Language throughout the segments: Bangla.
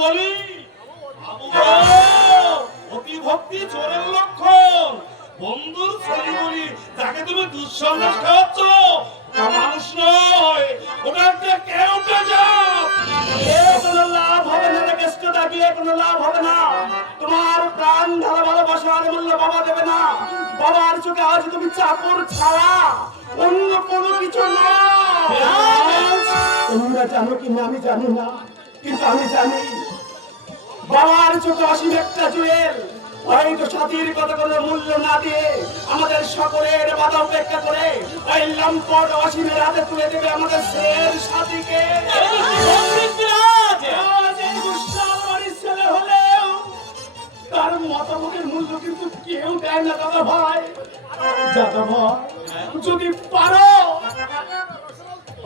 বলি অতি ভক্তি চোরের লক্ষণ। বন্ধুর ছেলে বলি তাকে তুমি দুঃসন্দেশ খাওয়াচ্ছ, মানুষ নয়, ওটা একটা কেউটে জাত। কোনো লাভ হবে না, কেষ্টটা দিয়ে কোনো লাভ হবে না। তোমার প্রাণ ঢালা ভালোবাসার মূল্য বাবা দেবে না। বাবার চোখে আজ তুমি চাকর ছাড়া, অন্য কোনো কিছু না। তোমরা জানো কি না আমি জানি না, কিন্তু আমি জানি বাবার চোখে অসীম একটা জুয়েল। হয়তো সাথীর কথা কোনো মূল্য না দিয়ে আমাদের সকলের বাধা উপেক্ষা করে ওই লম্পট অসীমের হাতে তুলে দেবে আমাদের শের সাথীকে। ছেলে হলেও তার মতামতের মূল্য কিন্তু কেউ দেয় না দাদা ভাই। দাদা ভাই যদি পারো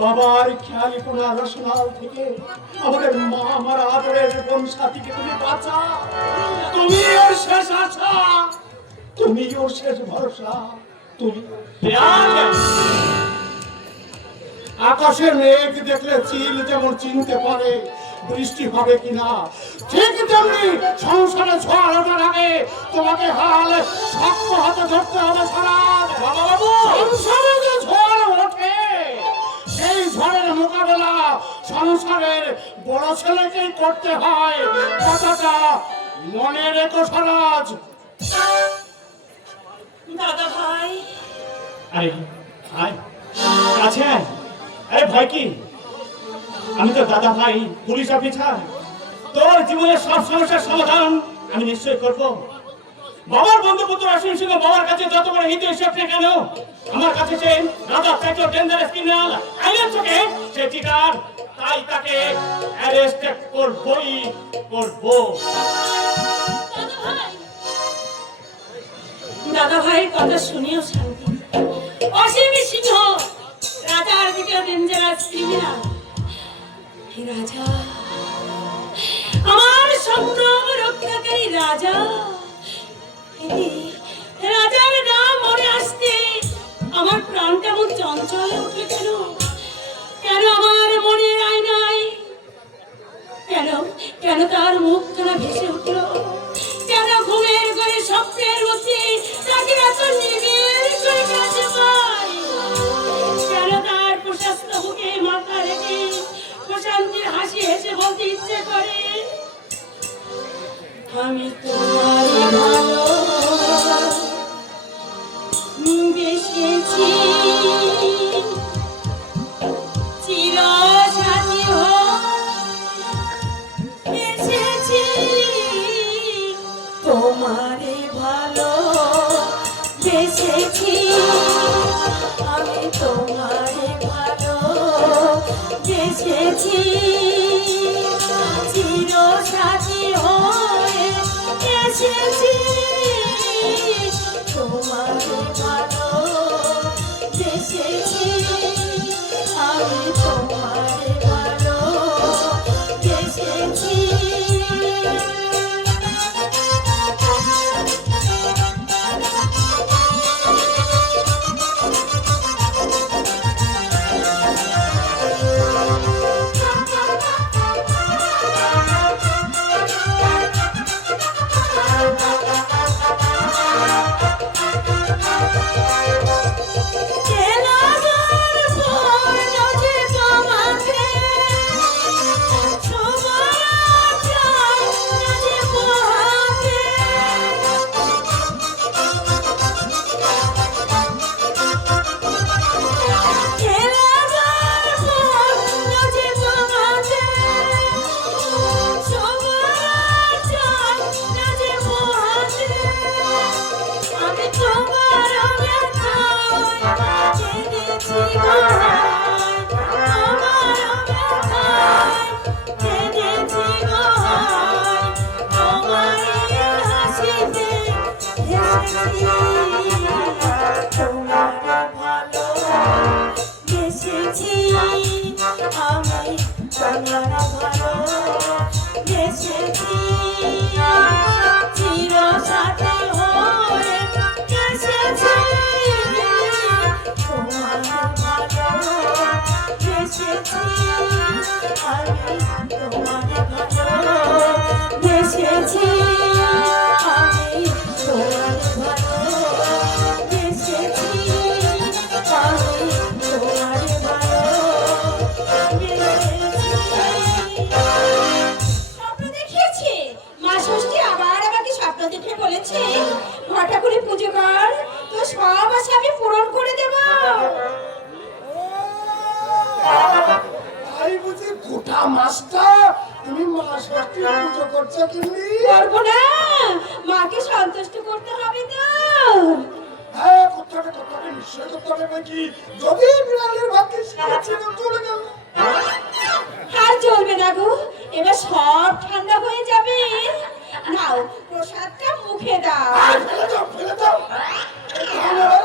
বাবার খেয়ালি কোন রসনাল থেকে আমাদের মা আমার আদরের বোন সাথীকে তুমি বাঁচা। তুমি ওর শেষ আশা, তুমি ওর শেষ ভরসা। তুমি আকাশের মেঘ দেখলে চিল যেমন চিনতে পারে বৃষ্টি হবে কিনা, ঠিক তেমনি সংসারে ঝড় ওঠার আগে তোমাকে হাল শক্ত হাতে ধরতে হবে। সারা সংসারে যে ঝড় ওঠে সেই ঝড়ের মোকাবেলা সংসারের বড় ছেলেকেই করতে হয়। কথাটা মনে রেখো সরাজ। দাদা ভাই আরে আয় কাছে আয়। আরে ভয় কি, আমি তো দাদা ভাই পুলিশ অফিসার। তোর জীবনের সব সমস্যার সমাধান আমি নিশ্চয় করব। বাবার বন্ধুপুত্র অসীম সিংহ বাবার কাছে যত বড় হিন্দু হিসেব না কেন, আমার কাছে সে রাজা প্যাকেট ডেঞ্জারাস ক্রিমিনাল আইনের চোখে সে চিটার, তাই তাকে অ্যারেস্ট করবই করব। দাদা ভাইয়ের কথা শুনেও শান্তি। অসীম সিংহ রাজার দিকে ডেঞ্জারাস ক্রিমিনাল। রাজা আমার সংগ্রাম রক্ষাকারী রাজা। রাজার নাম মনে আসতে আমার প্রাণ কেমন চঞ্চল উঠে কেন? কেন আমার মনের আয়নায় কেন কেন তার মুখ খানা ভেসে উঠল? কেন ঘুমের ঘরে স্বপ্নের মধ্যে তাকে এত নিবিড় করে কাছে পাই? কেন তার প্রশস্ত বুকে মাথা রেখে প্রশান্তির হাসি হেসে বলতে ইচ্ছে করে, আমি তোমার ভালো বেসেছি, চির সাথী বেসেছি, তোমারে ভালো বেসেছি, আমি তোমারে ভালো বেসেছি, চির সাথী হয়ে এসেছি, তোমারে ভালো বেসেছি, আমি তোমারে ভালো বেসেছি। আমি তোমার ভালো মাসটা তুমি মা ষষ্ঠীর পুজো করছো কিন্নি? করবো না, মাকে সন্তুষ্ট করতে হবে তো। হ্যাঁ, করতে হবে, নিশ্চয় করতে হবে নাকি? যদি বিড়ালের ভাগ্যে সারা ছিল চলে গেল। আর চলবে না গো, এবার সব ঠান্ডা হয়ে যাবে। নাও প্রসাদটা মুখে দাও। আর ফেলে দাও, ফেলে দাও। এই ধরনের